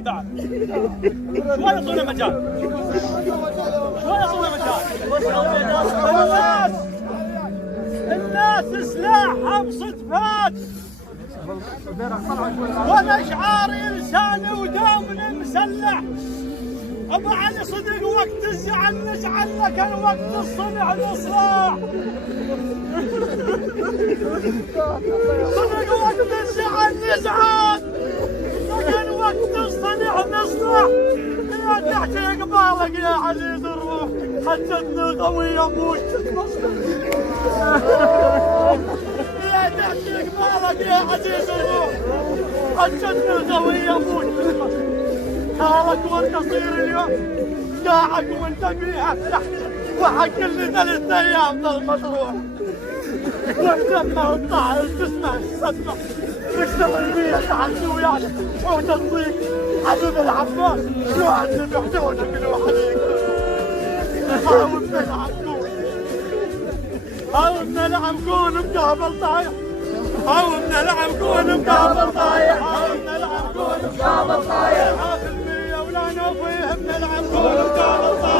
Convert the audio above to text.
بعد شوية طول مجال شوية طول مجال. الناس سلاحها بصدفات والاشعار انسان ودوم مسلح. ابو علي صدق وقت الزعل نزعل لكن وقت الصنع نصلح. صدق وقت الزعل نزعل لكن وقت الصنع نصلح. يا تحت قبالك يا عزيز الروح حجتنا قوية موش يا تحت قبالك يا عزيز الروح حجتنا قوية موش. كارك وانت تصير اليوم قاعك وانت فيها تحت وحق اللي 3 ايام ظل مطروح. وانتما الطاعة تسمع الصدمة تشتغل فيها تعدي وياك وتصيك حبيب العباس لو عندي بحدودك لو حليك. حاول نلعب كون حاول نلعب كون مقابل طايح. حاول نلعب كون مقابل طايح. حاول نلعب كون مقابل طايح. ولا نوفيهم نلعب كون مقابل طايح.